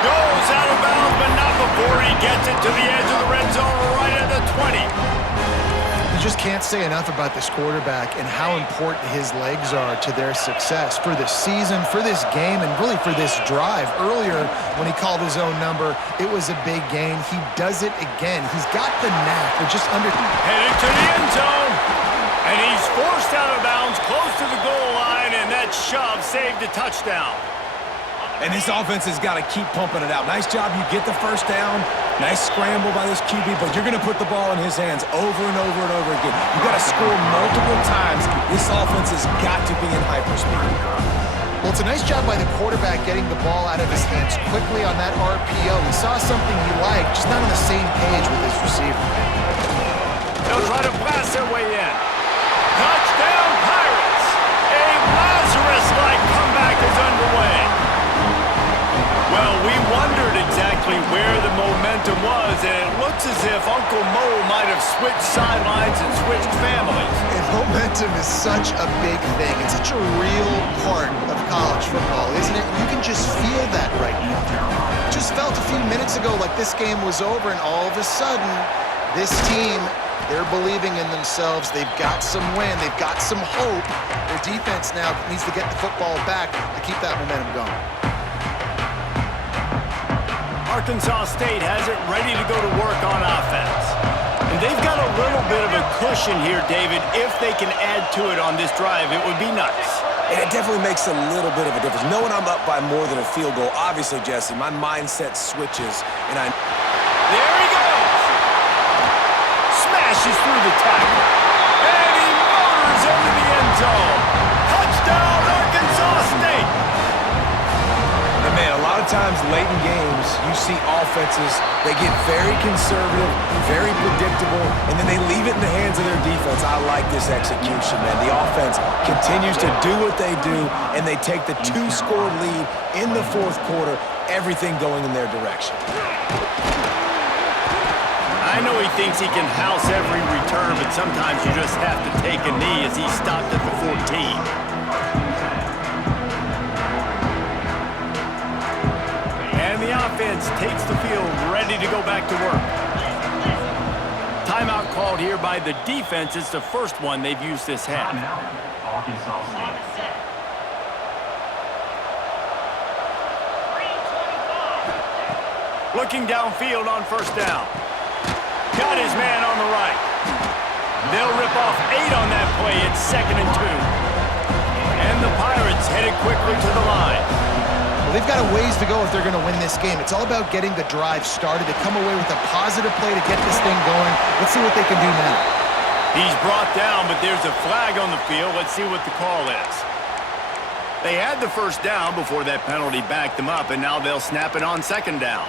Goes out of bounds, but not before he gets it to the edge of the red zone right at the 20. You just can't say enough about this quarterback and how important his legs are to their success for this season, for this game, and really for this drive. Earlier, when he called his own number, it was a big gain. He does it again. He's got the knack. They're just under... Headed to the end zone, and he's forced out of bounds close to the goal line, and that shove saved a touchdown. And this offense has got to keep pumping it out. Nice job. You get the first down. Nice scramble by this QB, but you're going to put the ball in his hands over and over and over again. You got to score multiple times. This offense has got to be in hyperspeed. Well, it's a nice job by the quarterback getting the ball out of his hands quickly on that RPO. He saw something he liked, just not on the same page with his receiver. They'll try to blast their way in. Touchdown, Pirates! A Lazarus-like comeback is underway. Well, we wondered exactly where the momentum was, and it looks as if Uncle Mo might have switched sidelines and switched families. And momentum is such a big thing. It's such a real part of college football, isn't it? You can just feel that right now. Just felt a few minutes ago like this game was over, and all of a sudden, this team, they're believing in themselves. They've got some win. They've got some hope. Their defense now needs to get the football back to keep that momentum going. Arkansas State has it ready to go to work on offense. And they've got a little bit of a cushion here, David. If they can add to it on this drive, it would be nice. And it definitely makes a little bit of a difference. Knowing I'm up by more than a field goal, obviously, Jesse, my mindset switches, and I... There he goes! Smashes through the tackle. And he motors into the end zone. Touchdown, Arkansas State! And man, a lot of times late in games, you see offenses, they get very conservative, very predictable, and then they leave it in the hands of their defense. I like this execution, man. The offense continues to do what they do, and they take the 2-score lead in the fourth quarter, everything going in their direction. I know he thinks he can house every return, but sometimes you just have to take a knee as he stopped at the 14. The offense takes the field, ready to go back to work. Timeout called here by the defense. It's the first one they've used this half. Arkansas State. Looking downfield on first down. Got his man on the right. They'll rip off 8 on that play. It's 2nd and 2. And the Pirates headed quickly to the line. Well, they've got a ways to go if they're going to win this game. It's all about getting the drive started to come away with a positive play to get this thing going. Let's see what they can do now. He's brought down, but there's a flag on the field. Let's see what the call is. They had the first down before that penalty backed them up, and now they'll snap it on 2nd down.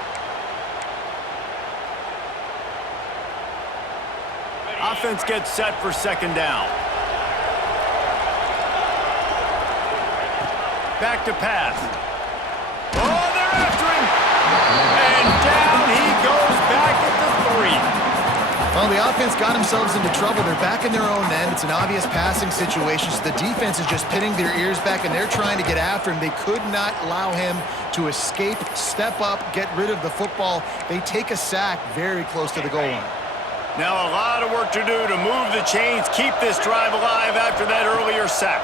Offense gets set for 2nd down. Back to pass. Oh, they're after him. And down he goes back at the 3. Well, the offense got themselves into trouble. They're back in their own end. It's an obvious passing situation. So the defense is just pinning their ears back, and they're trying to get after him. They could not allow him to escape, step up, get rid of the football. They take a sack very close to the goal line. Now a lot of work to do to move the chains, keep this drive alive after that earlier sack.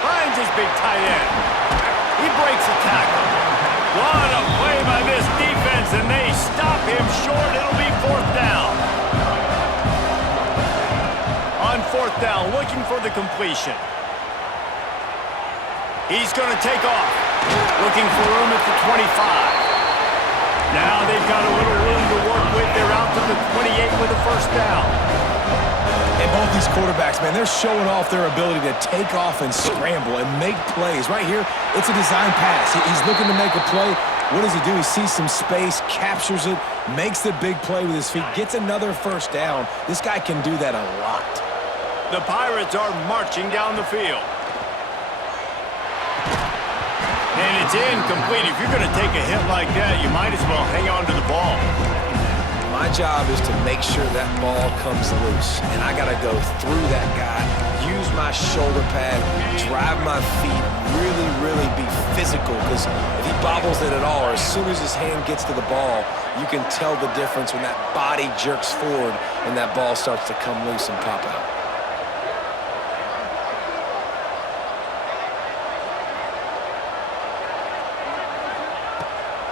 Finds his big tight end. He breaks a tackle. What a play by this defense, and they stop him short. It'll be 4th down. On 4th down, looking for the completion. He's going to take off. Looking for room at the 25. Now they've got a little room to work with. They're out to the 28 with a first down. And both these quarterbacks, man, they're showing off their ability to take off and scramble and make plays. Right here, it's a design pass. He's looking to make a play. What does he do? He sees some space, captures it, makes the big play with his feet, gets another first down. This guy can do that a lot. The Pirates are marching down the field. And it's incomplete. If you're going to take a hit like that, you might as well hang on to the ball. My job is to make sure that ball comes loose, and I got to go through that guy, use my shoulder pad, drive my feet, really be physical, because if he bobbles it at all, or as soon as his hand gets to the ball, you can tell the difference when that body jerks forward and that ball starts to come loose and pop out.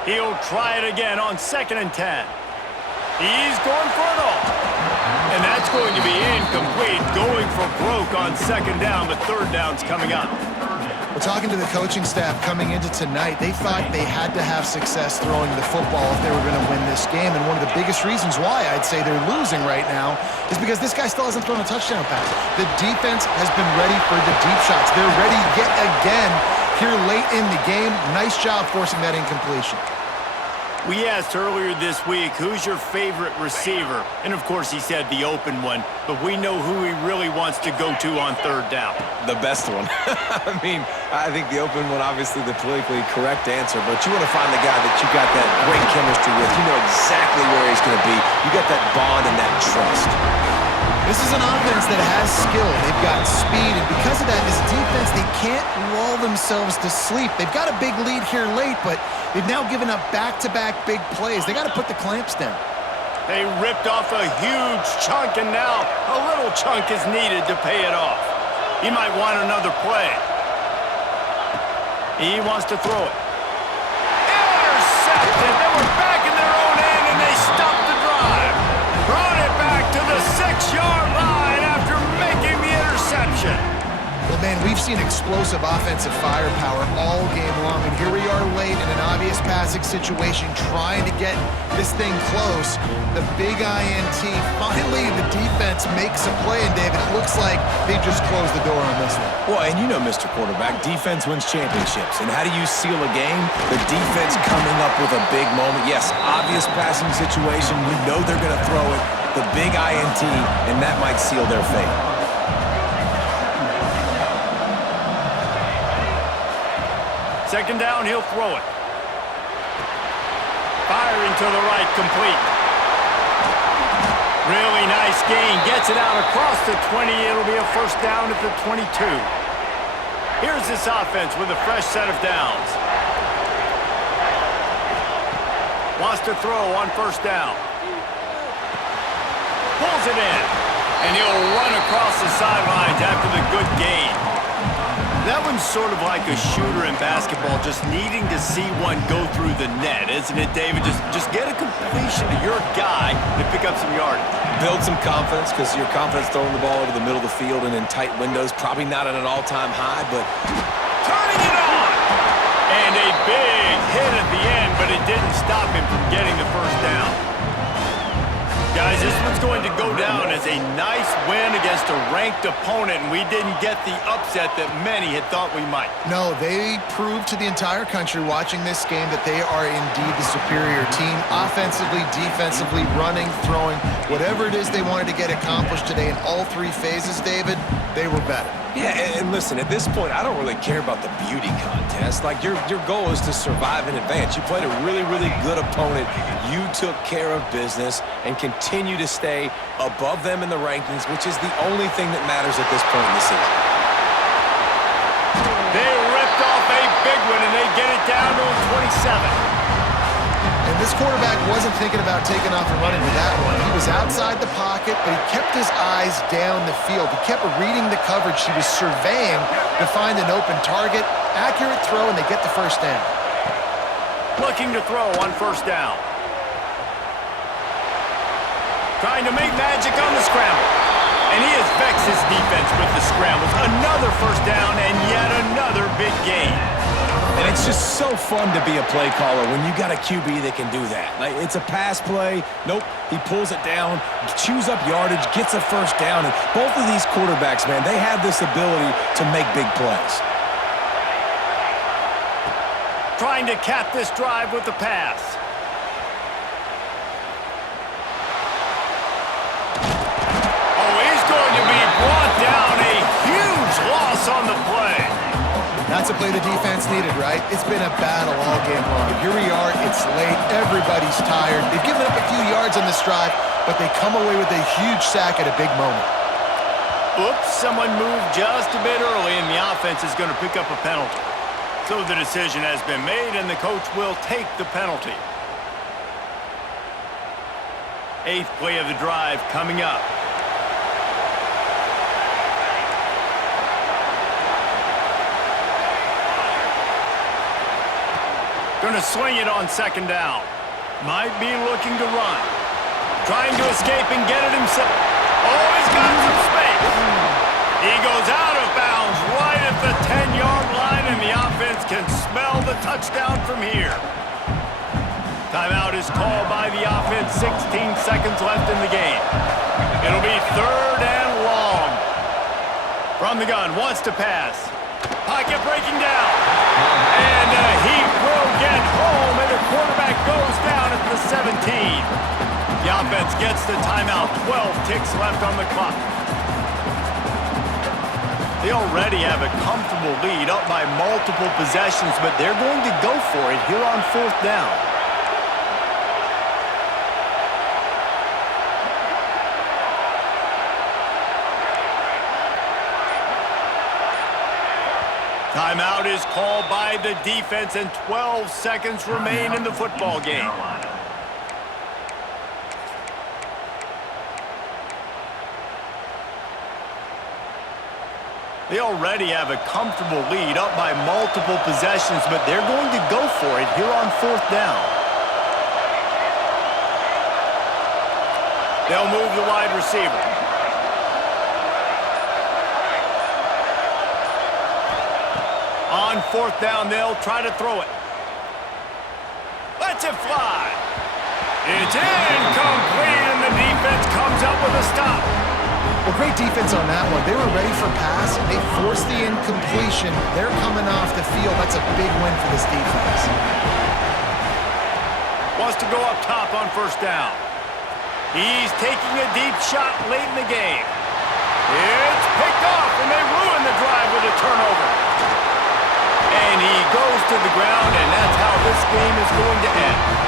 He'll try it again on 2nd and 10. He's going for it all. And that's going to be incomplete. Going for broke on 2nd down, but 3rd down's coming up. Well, talking to the coaching staff coming into tonight, they thought they had to have success throwing the football if they were going to win this game. And one of the biggest reasons why I'd say they're losing right now is because this guy still hasn't thrown a touchdown pass. The defense has been ready for the deep shots. They're ready yet again here late in the game. Nice job forcing that incompletion. We asked earlier this week, who's your favorite receiver? And of course he said the open one, but we know who he really wants to go to on 3rd down. The best one. I mean, I think the open one, obviously the politically correct answer, but you want to find the guy that you got that great chemistry with. You know exactly where he's going to be. You got that bond and that trust. This is an offense that has skill. They've got speed, and because of that, this defense, they can't lull themselves to sleep. They've got a big lead here late, but they've now given up back-to-back big plays. They got to put the clamps down. They ripped off a huge chunk, and now a little chunk is needed to pay it off. He might want another play. He wants to throw it. Intercepted. They were back in their own end, and they stopped the drive. Brought it back to the 6-yard line after making the interception. Well, man, And we've seen explosive offensive firepower all game long, and here we are late in an obvious passing situation trying to get this thing close. The big INT, finally the defense makes a play, and David, it looks like they just closed the door on this one. Well, and you know, Mr. Quarterback, defense wins championships. And how do you seal a game? The defense coming up with a big moment. Yes, obvious passing situation. You know they're going to throw it. The big INT, and that might seal their fate. Second down, he'll throw it. Firing to the right, complete. Really nice gain. Gets it out across the 20. It'll be a first down at the 22. Here's this offense with a fresh set of downs. Wants to throw on first down. Pulls it in. And he'll run across the sidelines after the good gain. That one's sort of like a shooter in basketball, just needing to see one go through the net, isn't it, David? Just get a completion to your guy to pick up some yardage. Build some confidence, because your confidence throwing the ball over the middle of the field and in tight windows, probably not at an all-time high, but turning it on! And a big hit at the end, but it didn't stop him from getting the first down. Guys, this one's going to go down as a nice win against a ranked opponent, and we didn't get the upset that many had thought we might. No, they proved to the entire country watching this game that they are indeed the superior team. Offensively, defensively, running, throwing, whatever it is they wanted to get accomplished today in all three phases, David, they were better. yeah, and listen, at this point, I don't really care about the beauty contest. Like, your goal is to survive and advance. You played a really, really good opponent. You took care of business and continue to stay above them in the rankings, which is the only thing that matters at this point in the season. They ripped off a big one, and they get it down to a 27. And this quarterback wasn't thinking about taking off and running with that one. He was outside the pocket, but he kept his eyes down the field. He kept reading the coverage. He was surveying to find an open target. Accurate throw, and they get the first down. Looking to throw on first down. Trying to make magic on the scramble. And he has vexed his defense with the scrambles. Another first down and yet another big gain. And it's just so fun to be a play caller when you got a QB that can do that. Like, it's a pass play. Nope, he pulls it down, chews up yardage, gets a first down. And both of these quarterbacks, man, they have this ability to make big plays. Trying to cap this drive with the pass. Oh, he's going to be brought down. A huge loss on the play. That's a play the defense needed, right? It's been a battle all game long. Here we are, it's late, everybody's tired. They've given up a few yards on this drive, but they come away with a huge sack at a big moment. Oops, someone moved just a bit early, and the offense is going to pick up a penalty. So the decision has been made, and the coach will take the penalty. 8th play of the drive coming up. Going to swing it on second down. Might be looking to run. Trying to escape and get it himself. Oh, he's got some space. He goes out of bounds right at the 10-yard line, and the offense can smell the touchdown from here. Timeout is called by the offense. 16 seconds left in the game. It'll be 3rd and long. From the gun, wants to pass. Pocket breaking down. And he will get home, and the quarterback goes down at the 17. The offense gets the timeout. 12 ticks left on the clock. They already have a comfortable lead, up by multiple possessions, but they're going to go for it here on 4th down. Timeout is called by the defense, and 12 seconds remain in the football game. They already have a comfortable lead, up by multiple possessions, but they're going to go for it here on 4th down. They'll move the wide receiver. On fourth down, they'll try to throw it. Lets it fly. It's incomplete, and the defense comes up with a stop. Well, great defense on that one. They were ready for pass. They forced the incompletion. They're coming off the field. That's a big win for this defense. Wants to go up top on first down. He's taking a deep shot late in the game. It's picked off, and they ruin the drive with a turnover. And he goes to the ground, and that's how this game is going to end.